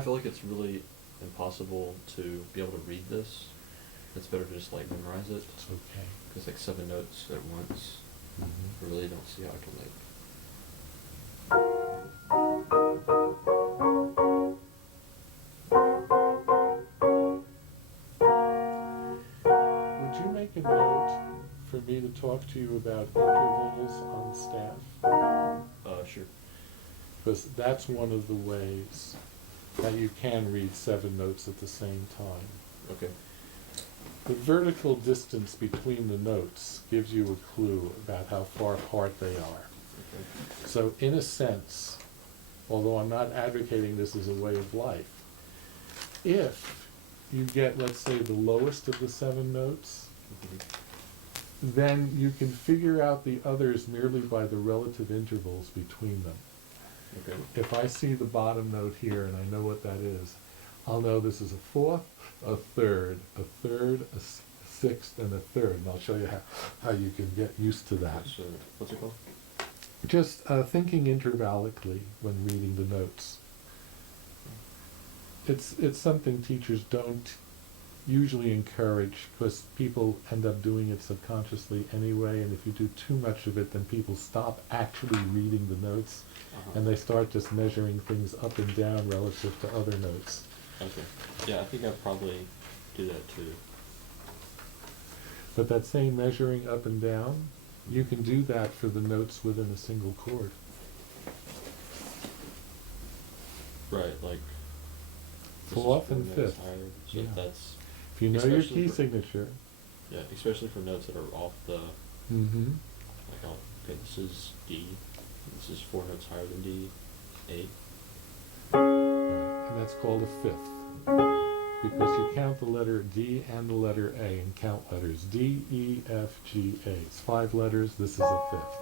I feel like it's really impossible to be able to read this. It's better to just like memorize it. It's okay. Because like 7 notes at once, I really don't see how I can like. Would you make a note for me to talk to you about intervals on staff? Sure. Because that's one of the ways that you can read 7 notes at the same time. Okay. The vertical distance between the notes gives you a clue about how far apart they are. Okay. So in a sense, although I'm not advocating this as a way of life, if you get, let's say, the lowest of the 7 notes, then you can figure out the others merely by the relative intervals between them. Okay. If I see the bottom note here and I know what that is, I'll know this is a fourth, a third, a sixth, and a third. And I'll show you how you can get used to that. What's it called? Just thinking intervallically when reading the notes. It's something teachers don't usually encourage because people end up doing it subconsciously anyway, and if you do too much of it, then people stop actually reading the notes, and they start just measuring things up and down relative to other notes. Okay. Yeah, I think I'd probably do that too. But that same measuring up and down, you can do that for the notes within a single chord. Right, like Fourth and fifth. Higher, so Yeah. that's If you know your especially key for- signature. yeah, especially for notes that are off the Mm-hmm. like okay, this is D. This is 4 notes higher than D. A. Right. And that's called a fifth. Because you count the letter D and the letter A and count letters D, E, F, G, A. It's 5 letters, this is a fifth.